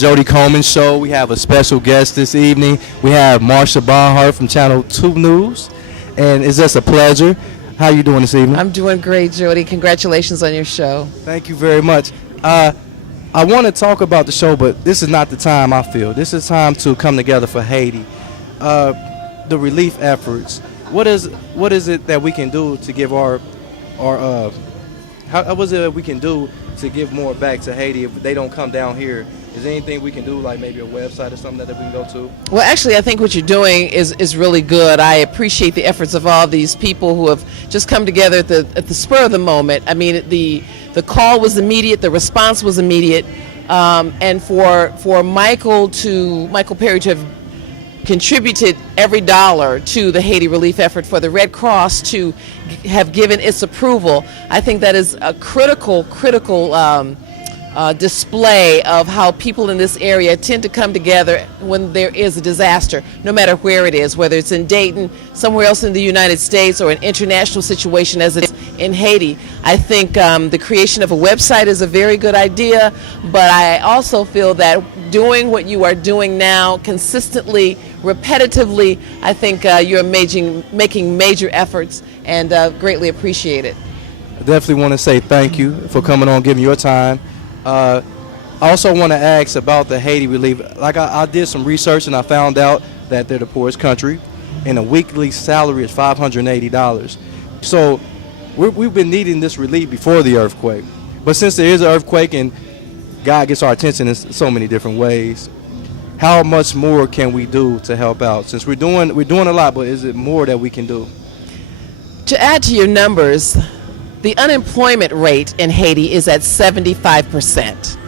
Jody Coleman Show. We have a special guest this evening. We have Marsha Barnhart from Channel 2 News, and it's just a pleasure. How you doing this evening? I'm doing great, Jody. Congratulations on your show. Thank you very much. I want to talk about the show, but this is not the time, I feel. This is time to come together for Haiti. The relief efforts. What is it that we can do to give what is it that we can do to give more back to Haiti if they don't come down here? Is there anything we can do, like maybe a website or something that we can go to? Well, actually, I think what you're doing is really good. I appreciate the efforts of all these people who have just come together at the spur of the moment. I mean, the call was immediate, the response was immediate, and for Michael Perry to have contributed every dollar to the Haiti relief effort, for the Red Cross to have given its approval, I think that is a critical display of how people in this area tend to come together when there is a disaster, no matter where it is, whether it's in Dayton, somewhere else in the United States, or an international situation as it is in Haiti. I think the creation of a website is a very good idea, but I also feel that doing what you are doing now consistently, repetitively, I think you're making major efforts, and greatly appreciate it. I definitely want to say thank you for coming on, giving your time. I also want to ask about the Haiti relief. Like I did some research and I found out that they're the poorest country, and a weekly salary is $580. So we've been needing this relief before the earthquake, but since there is an earthquake and God gets our attention in so many different ways, how much more can we do to help out? Since we're doing a lot, but is it more that we can do? To add to your numbers, the unemployment rate in Haiti is at 75%.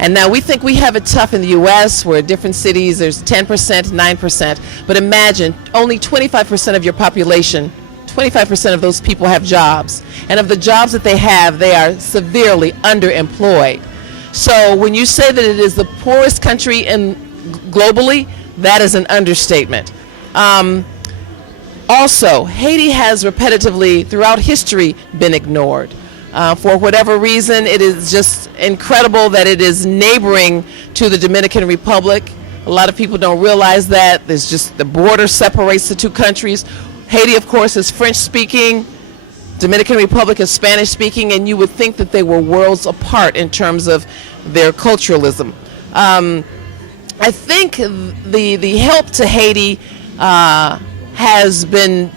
And now we think we have it tough in the U.S., where different cities there's 10%, 9%. But imagine only 25% of your population, 25% of those people have jobs. And of the jobs that they have, they are severely underemployed. So when you say that it is the poorest country globally, that is an understatement. Also, Haiti has repetitively throughout history been ignored. For whatever reason, it is just incredible that it is neighboring to the Dominican Republic. A lot of people don't realize that. There's just the border separates the two countries. Haiti, of course, is French-speaking. Dominican Republic is Spanish-speaking, and you would think that they were worlds apart in terms of their culturalism. I think the help to Haiti has been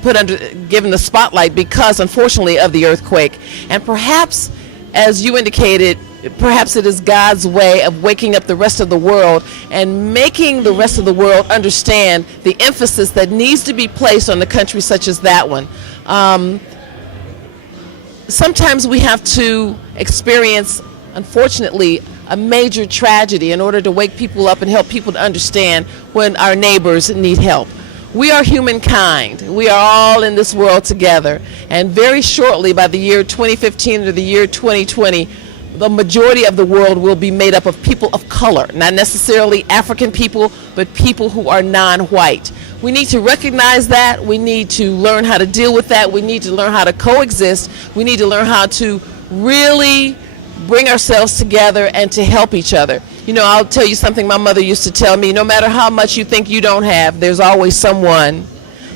given the spotlight because, unfortunately, of the earthquake. And perhaps, as you indicated, perhaps it is God's way of waking up the rest of the world and making the rest of the world understand the emphasis that needs to be placed on a country such as that one. Sometimes we have to experience, unfortunately, a major tragedy in order to wake people up and help people to understand when our neighbors need help. We are humankind. We are all in this world together. And very shortly, by the year 2015 or the year 2020, the majority of the world will be made up of people of color, not necessarily African people, but people who are non-white. We need to recognize that. We need to learn how to deal with that. We need to learn how to coexist. We need to learn how to really bring ourselves together and to help each other. You know, I'll tell you something my mother used to tell me: no matter how much you think you don't have, there's always someone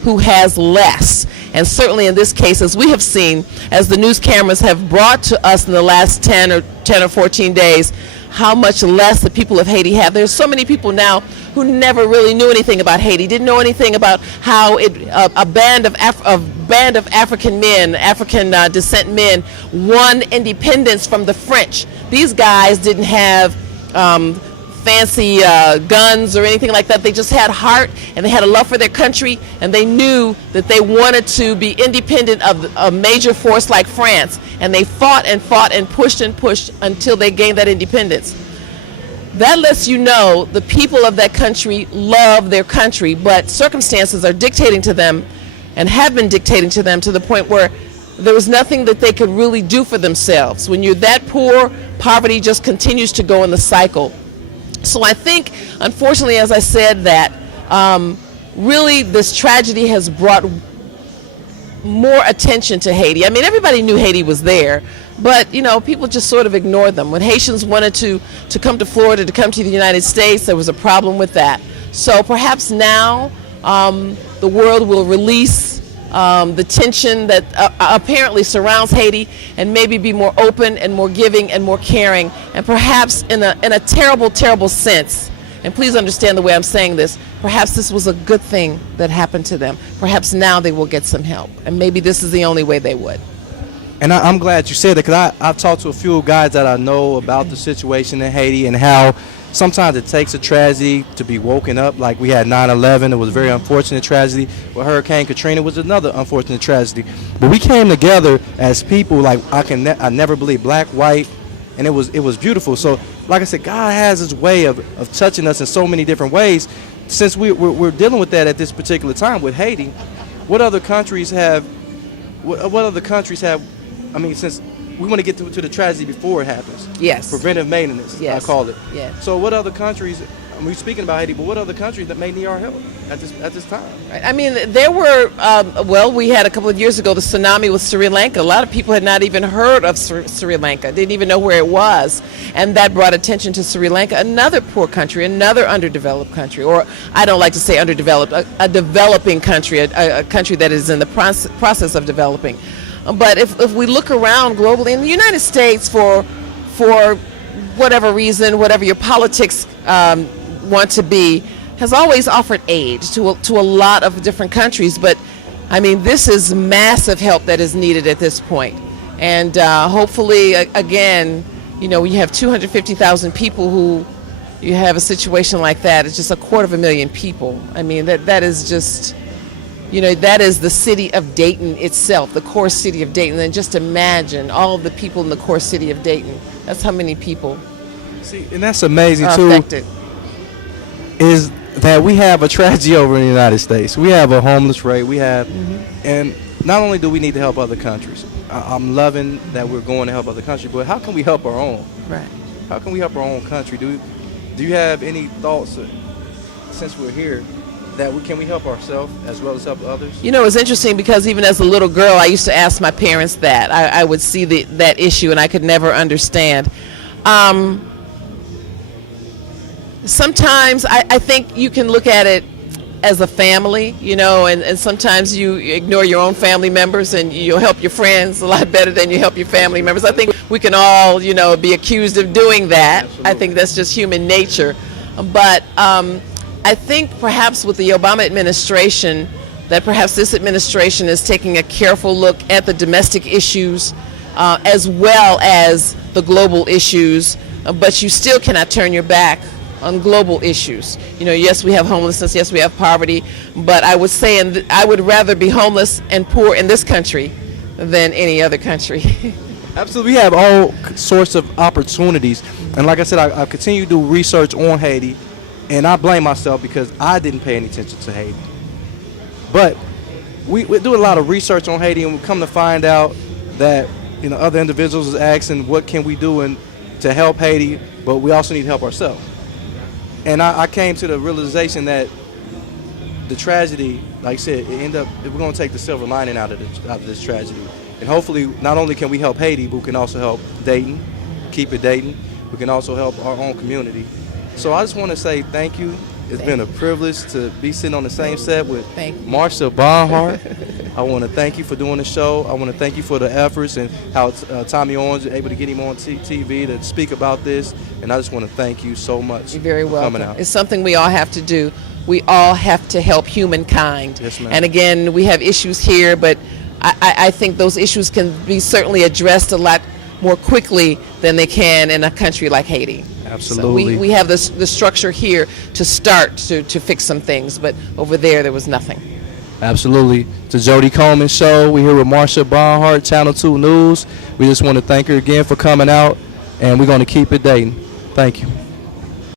who has less. And certainly in this case, as we have seen, as the news cameras have brought to us in the last 10 or 14 days, how much less the people of Haiti have. There's so many people now who never really knew anything about Haiti, didn't know anything about how a band of African men, African descent men, won independence from the French. These guys didn't have fancy guns or anything like that. They just had heart, and they had a love for their country, and they knew that they wanted to be independent of a major force like France, and they fought and fought and pushed until they gained that independence. That lets you know the people of that country love their country, but circumstances are dictating to them and have been dictating to them to the point where there was nothing that they could really do for themselves. When you're that poor, poverty just continues to go in the cycle. So I think, unfortunately, as I said, that really this tragedy has brought more attention to Haiti. I mean, everybody knew Haiti was there. But people just sort of ignored them. When Haitians wanted to come to Florida, to come to the United States, there was a problem with that. So perhaps now the world will release the tension that apparently surrounds Haiti, and maybe be more open and more giving and more caring, and perhaps in a terrible, terrible sense. And please understand the way I'm saying this. Perhaps this was a good thing that happened to them. Perhaps now they will get some help, and maybe this is the only way they would. And I'm glad you said that, because I've talked to a few guys that I know about the situation in Haiti and how sometimes it takes a tragedy to be woken up. Like we had 9/11, it was a very unfortunate tragedy. Well, Hurricane Katrina was another unfortunate tragedy. But we came together as people, like I never believed, black, white, and it was beautiful. So, like I said, God has His way of touching us in so many different ways. Since we're dealing with that at this particular time with Haiti, what other countries have? What other countries have? I mean, since we want to get to the tragedy before it happens. Yes. Preventive maintenance, yes. I call it. Yes. So what other countries, we're speaking about Haiti, but what other countries that may need our help at this time? Right. I mean, there were, we had a couple of years ago the tsunami with Sri Lanka. A lot of people had not even heard of Sri Lanka, didn't even know where it was. And that brought attention to Sri Lanka, another poor country, another underdeveloped country, or I don't like to say underdeveloped, a developing country, a country that is in the process of developing. But if we look around globally, in the United States, for whatever reason, whatever your politics want to be, has always offered aid to a lot of different countries. But I mean, this is massive help that is needed at this point. And hopefully, again, you have 250,000 people who you have a situation like that. It's just 250,000 people. I mean, that is just. That is the city of Dayton itself, the core city of Dayton. And just imagine all of the people in the core city of Dayton. That's how many people. See, and that's amazing are too. Affected. Is that we have a tragedy over in the United States. We have a homeless rate. We have, and not only do we need to help other countries. I'm loving that we're going to help other countries, but how can we help our own? Right. How can we help our own country? Do you have any thoughts, since we're here, that can we help ourselves as well as help others? It's interesting because even as a little girl, I used to ask my parents that. I would see that issue and I could never understand. Sometimes I think you can look at it as a family, and sometimes you ignore your own family members and you'll help your friends a lot better than you help your family members. I think we can all, be accused of doing that. Absolutely. I think that's just human nature. But I think perhaps with the Obama administration, that perhaps this administration is taking a careful look at the domestic issues as well as the global issues, but you still cannot turn your back on global issues. Yes, we have homelessness, yes, we have poverty, but I would say I would rather be homeless and poor in this country than any other country. Absolutely. We have all sorts of opportunities. And like I said, I continue to do research on Haiti. And I blame myself because I didn't pay any attention to Haiti. But we do a lot of research on Haiti, and we come to find out that other individuals is asking what can we do to help Haiti, but we also need to help ourselves. And I came to the realization that the tragedy, like I said, we're going to take the silver lining out of this tragedy. And hopefully, not only can we help Haiti, but we can also help Dayton, keep it Dayton. We can also help our own community. So I just want to say thank you. It's been a privilege to be sitting on the same set with Marsha Barnhart. I want to thank you for doing the show. I want to thank you for the efforts and how Tommy Owens was able to get him on TV to speak about this. And I just want to thank you so much. You're very welcome. For coming out. It's something we all have to do. We all have to help humankind. Yes, ma'am. And again, we have issues here, but I think those issues can be certainly addressed a lot more quickly than they can in a country like Haiti. Absolutely. So we have the structure here to start to fix some things, but over there was nothing. Absolutely. The Jody Coleman Show. We're here with Marsha Barnhart, Channel 2 News. We just want to thank her again for coming out, and we're going to keep it dating. Thank you.